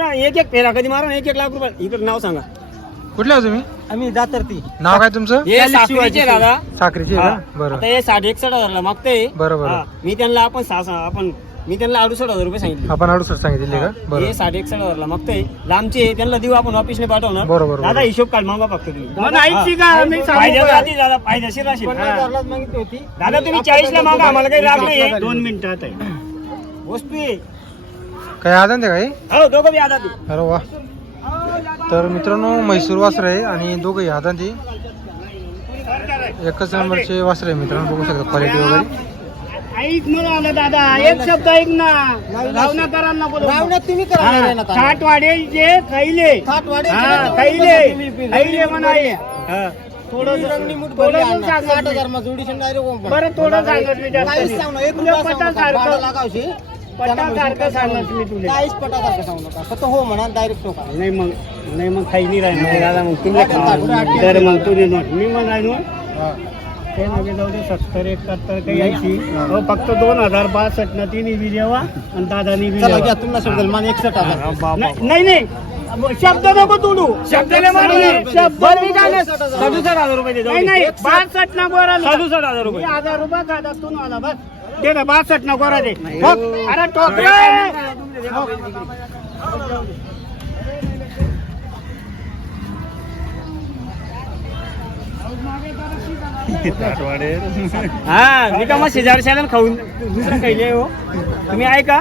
एक एक फेरा कधी मारा ना एक एक लाख रुपये. इकडे नाव सांगा. कुठले हो तुम्ही? आम्ही जातर ती. नाव काय तुमचं? हे साखरेचे दादा. साखरेची आहे हा. हे साठ एकसठ हजारला मागते बरोबर. मी त्यांना आपण सहा सहा आपण मी त्यांना अडुसठ हजार रुपये सांगितले. आपण अडुसर सांगितले का? हे. बरं. साठ एकसठ हजारला मागते लांबचे त्यांना देऊ आपण ऑफिसने पाठवणार. बरोबर, बरोबर. दादा हिशोब काढ मागा फक्त तुम्ही. ऐकची का? सांगू दादा फायदेशीर राहशील. हा. दादा तुम्ही चाळीस ला मागा आम्हाला काही राग नाही दोन मिनिटात आहे. वस्तू आहे. काय आदन ते काही? हो दोघं बी आता अरे वा. तर मित्रांनो म्हैसूर वासर आहे आणि दोघंही हातात ती एकच नंबरचे वासर आहे मित्रांनो बघू शकता क्वालिटी वगैरे. ऐक म्हणून आलं दादा एक शब्द ऐक ना. रावणा करा ना बोलू तुम्ही हा, जे खैले हा, खैले खैले म्हणाले थोडं थोडं. बरं थोडं सांगत मी जास्त. नाही. तुला पटासारखं पटासारखं सांगत मी तुला हो म्हणा डायरेक्ट नाही मग नाही मग खैली राहणार दादा मग तुला तर मग तुझे नोट मी म्हणालो ते मागे जाऊ दे सत्तर एकाहत्तर काही ऐंशी. हो. फक्त दोन हजार बासष्ट न तिन्ही बी जेवा आणि दादानी बी जेवा. नाही नाही, नाही. शब्द नको तुडू. शब्दाला मारू नये. शब्द मी नाही. सदुसष्ट हजार रुपये दे, जाऊ नाही दे. नाही बासष्ट ना गोरा सदुसष्ट हजार रुपये. हजार रुपये दादा तू आला बस. दे ना बासष्ट ना गोरा दे. अरे टोकरे हा मी का मग शेजारशाला खाऊन दुसरं खायले हो. तुम्ही ऐका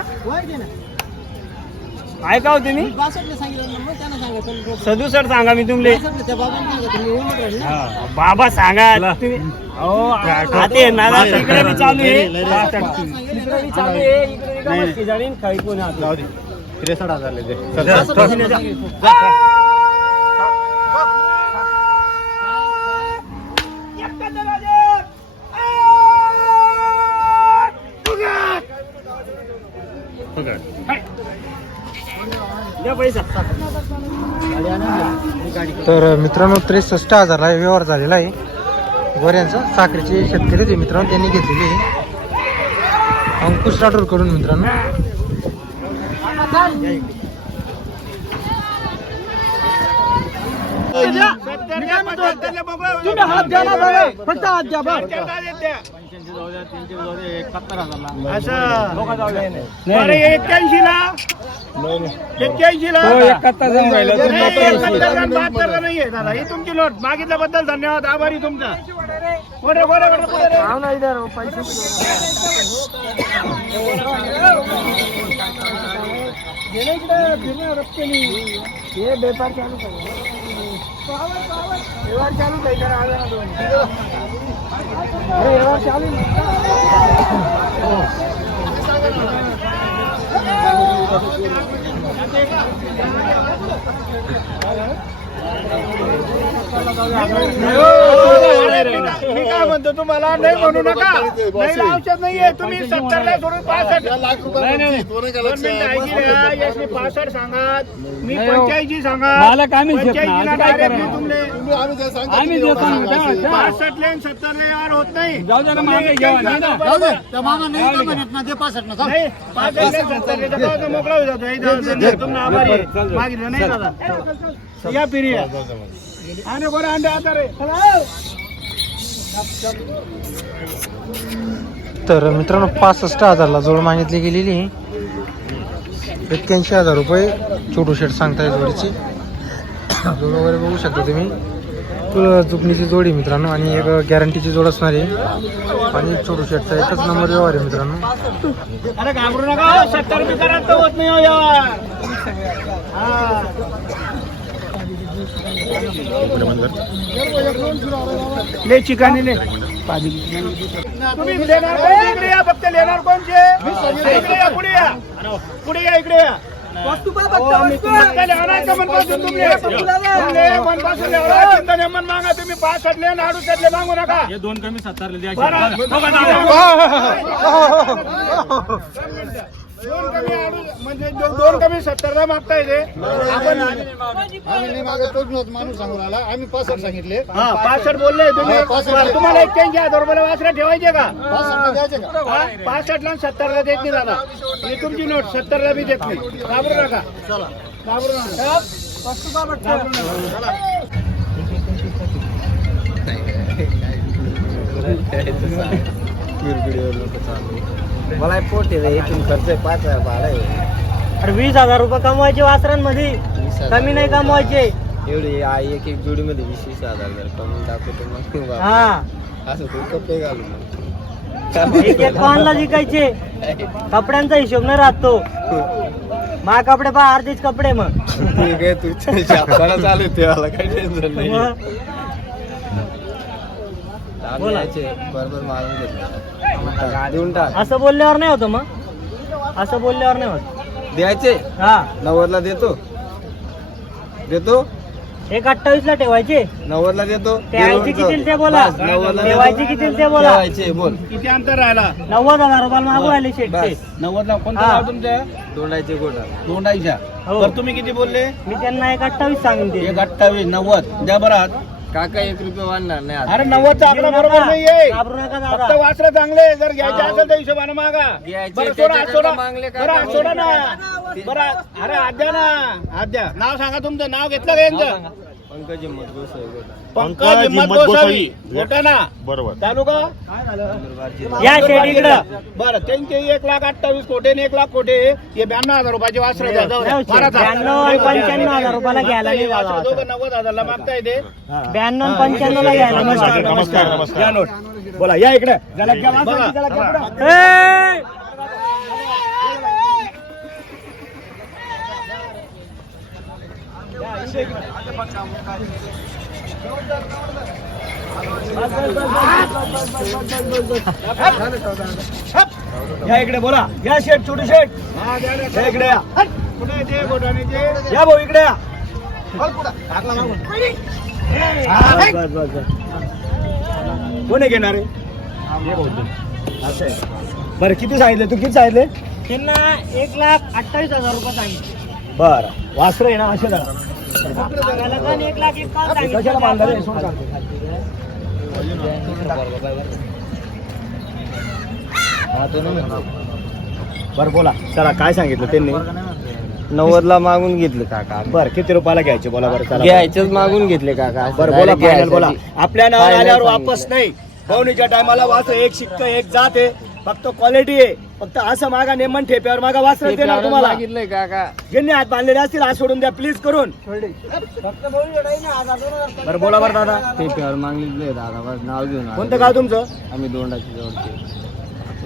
ऐका हो तुम्ही सदुसष्ट सांगा मी तुमले. हा, बाबा सांगा तुम्ही हो खाते बी चालू आहे. बी चालू आहे इकडे बी का मग शेजारी आणि खाई कोणी हात त्रेसष्ट हजार तर मित्रांनो त्रेसष्ट हजारला व्यवहार झालेला आहे. गोऱ्यांचा साखरेचे शेतकरी मित्रांनो त्यांनी घेतलेले आहे. अंकुश राठोडकडून मित्रांनो तुम्ही हात द्या ना बघा फक्त हात द्या बघ असं. बरं एक्क्याऐंशी ला? एक्क्याऐंशी ला? हो, एकाहत्तर जाऊन राहिलं. बहात्तरला नाहीये दादा. ही तुमची नोट. मागितल्याबद्दल धन्यवाद. आभारी तुमचा. पुढे रे. हे बेपार चालू काही करा आला ना दोन. हे व्यवहार चालू मी काय म्हणतो तुम्हाला नाही म्हणू नका. नाही औषध नाहीये. तुम्ही सत्तरला सोडून पासष्ट यासनी पासष्ट सांगा मी पंच्याऐंशी सांगा काय आम्ही. पासष्ट लेन सत्तर ले यार होत नाही. जाऊ द्या ना, मागे मोकळा होऊन जातो. हे. मागितलं नाही दादा. या पिरिया आणि बरं अंडे आता रे तर मित्रांनो पासष्ट हजारला जोड मागितली गेलेली. एक्क्याऐंशी हजार रुपये छोटू शेट सांगताय जोडीची. जोड वगैरे बघू शकता तुम्ही. तुला चुकणीची जोडी मित्रांनो आणि एक गॅरंटीची जोड असणार आहे. आणि छोटू शेटचा एकच नंबर व्यवहार आहे मित्रांनो. अरे घाबरू नका हो, सत्तर होत नाही हा. ले चिकानी ले. तुम्ही लेणार इकडे या फक्त लेणार कोणचे इकडे या पुढे या. पुढे या इकडे या. मन मागा तुम्ही पासष्ट ले नाडू ले मागू नका. दोन कमी सत्तर बरं. हो, दोन कमी आडू म्हणजे दो- दोन कमी सत्तरला मागता येते आपण आम्ही मागतोच माणूस सांगून आला. आम्ही पासष्ट सांगितले. हा पासष्ट बोलले तुम्ही. हा, पासष्ट. बरं, तुम्हाला एक्क्याऐंशी हजार रुपयाला वासरा ठेवायचे का? पासष्ट द्यायचे का? हा? पासष्टला आणि सत्तरला देत नाही दादा. ही तुमची नोट सत्तरला बी देत नाही. घाबरू नका. मला पोट आहे इथून खर्च आहे पाच हजार भाडं आहे अरे वीस हजार रुपये कमवायचे वासरांमध्ये? कमी नाही कमवायचे. एवढी आ- एक एक जोडी मध्ये वीस वीस हजार जर कमी दाखवतो मग. हा. असं तू कपडे घालू एक एक पानला जिकायचे कपड्यांचा हिशोब नाही राहतो मा कपडे पहा अर्धेच कपडे मग. ठीक आहे तू चालू आहे काही टेन्शन नाही. मग? बरोबर मारून घेतो देऊन टाक. असं बोलल्यावर नाही होतं मग? असं बोलल्यावर नाही होत. द्यायचे? हा. नव्वदला देतो. देतो? एक अठ्ठावीस ला ठेवायचे? नव्वदला देतो. ठेवायचे किती ते बोला. बस, नव्वदला देतो. ठेवायचे किती ते बोला. ठेवायचे बोल. किती अंतर राहिला? नव्वद हजार रुपयाला मागू राहिले शेटचे बस. नव्वदला कोणतं हा. गाव तुमचं? तोंडाचे गोटा दोंडाईच्या हो. तर तुम्ही किती बोलले? मी त्यांना एक अठ्ठावीस सांगून एक अठ्ठावीस नव्वद. द्या बरं आत. काका एक रुपये वाढणार नाही आता. अरे नव्वदचा आकडा बरोबर. नाहीये. घाबरू नका फक्त दादा वासरं चांगले. जर घ्यायचे असेल तर हिशोबाने मागा. घ्यायचे बरं सोडा त्याच्याकरता सोडा. मागले का बरं आता? सोडा ना. बरं अरे आद्या ना. आद्या नाव सांगा तुमचं. नाव घेतलं का यांचं? पंकज हिम्मत गोसावी पंकज हिम्मत गोसावी गोटाणा बरोबर. तालुका? या शेट इकडं बरं त्यांचे एक लाख अठ्ठावीस कोटे आणि एक लाख कोटे हे ब्याण्णव हजार रुपयाचे वासर. ब्याण्णव आणि पंच्याण्णव हजार रुपयाला घ्यायला नाही जागा वासरं. दोघं नव्वद हजारला मागता येते ब्याण्णव आणि घ्यायला नमस्कार. नमस्कार नमस्कार. या नोट. बोला या इकडे. जरा घ्या या इकडे बोला. या शेठ छोटे शेठ. या इकडे या. या भाऊ इकडे या. बस, बस. कोण आहे घेणारे? असं आहे. बरं किती सांगितले? तू किती सांगितले? त्यांना एक लाख अठ्ठावीस हजार रुपये सांगितले. बर. वासर आहे ना असे जरा. सांगायला पण एक लाख एक पाच सांगितले कशाला बांधलं रे? सोड आपण. बरं बोला चला काय सांगितलं त्यांनी नव्वदला मागून घेतले काका बरं किती रुपयाला घ्यायचे बोला बरं चला घ्यायचेच मागून घेतले काका बरं बोला फायनल बोला. आपल्या नावावर Final आल्यावर. वापस नाही पवनीच्या टायमाला वास एक शिक्क एक जात आहे फक्त क्वालिटी आहे फक्त असं मागा नेमन ठेप्यावर मागा वास ते देणार तुम्हाला. मागितलंय काका. हात बांधलेले असतील हात सोडून द्या प्लीज करून. बरं बोला बरं दादा. ते प्यावर मागलेले दादा बस नाव घेऊन आलो. कोणतं गाव तुमचं? आम्ही दोंडाची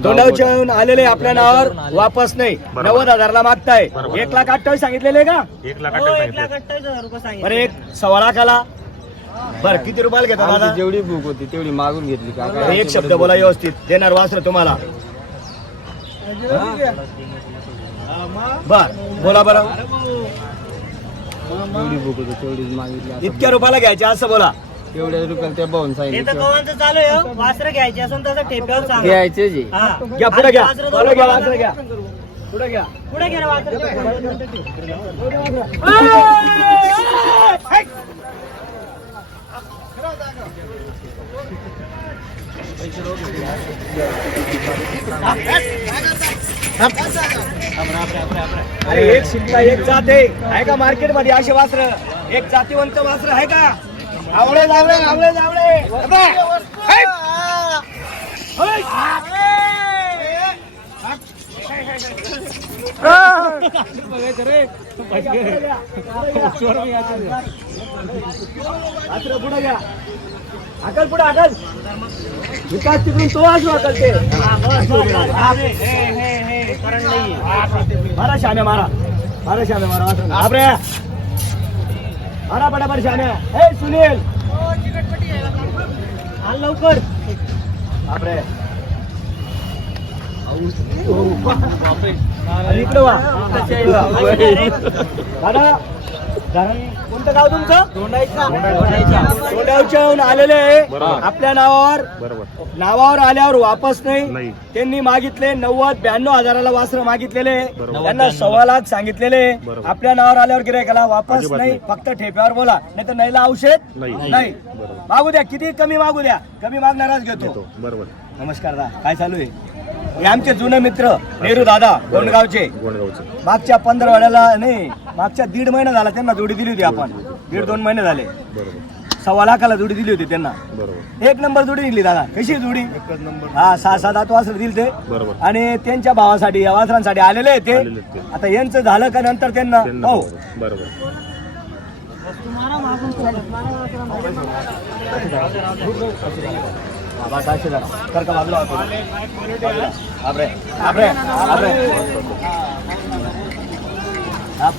जवळचे आलेले आपल्या नावावर वापस नाही. नव्वद हजारला मागताय. एक लाख अठ्ठावीस सांगितलेले का? हो, एक लाख अठ्ठावीस हजार रुपये बरं सांगितले एक सव्वा लाखाला. बरं किती रुपयाला घेता आमची दादा? जेवढी भूक होती तेवढी मागून घेतली काका. एक शब्द बोला व्यवस्थित. देणार वासर तुम्हाला. बर बोला बरं. होती तेवढीच मागितली इतक्या रुपयाला घ्यायचे असं बोला. तेवढ्या रुपयाला त्या भाऊन हे तर सांगितलं चालू आहे हो. वासरं घ्यायचे असून तसं ठेप्यावर सांगा. घ्यायचे जे. हा. घ्या पुढे घ्या. वासरं पुढे घ्या दोन वासरं घ्या. पुढे घ्या. पुढे घे रे वासरं. अरे एक जात आहे. का मार्केटमध्ये असे वासर? एक जातीवंत वासर आहे का? आवळे जावळे आवळे जावळे. घ्या. अकल पुढे अकल. विकास तिकडून तो असू अकल ते. मारा शाने मारा. मारा वासरं. आपरे मारा पटापट शाने हे सुनील. आण लवकर. अरे इकडे वा. दादा. धरण कोणतं गाव तुमचं? आलेले आहे. आपल्या नावावर नावावर आल्यावर वापस नाही. त्यांनी मागितले नव्वद ब्याण्णव हजाराला वासर मागितलेले त्यांना सव्वा लाख सांगितलेले आपल्या नावावर आल्यावर गिरायकाला वापस नाही. फक्त ठेप्यावर बोला. नाही तर नाहीला औषध? नाही. मागू द्या. किती कमी मागू द्या. कमी मागणाराच घेतो. बरोबर. नमस्कार दा. काय चालू आहे? हे आमचे जुने मित्र नेहरू दादा गोंडगावचे. मागच्या पंधरा वेळेला नाही मागच्या दीड महिना झाला त्यांना जोडी दिली होती आपण. दीड दोन महिने झाले. बरोबर. सव्वा लाखाला जोडी दिली होती त्यांना. बरोबर. एक नंबर जोडी निघली दादा. कशी जोडी? हा सहा सात आठ वासर दिले ते. बरोबर. आणि त्यांच्या भावासाठी या वासरांसाठी आलेले आहे ते. आता यांचं झालं का नंतर त्यांना? त्यांना हो. बरोबर. बाबा सहाशे जरा तर का बाजूला होतो बाबरे बाबरे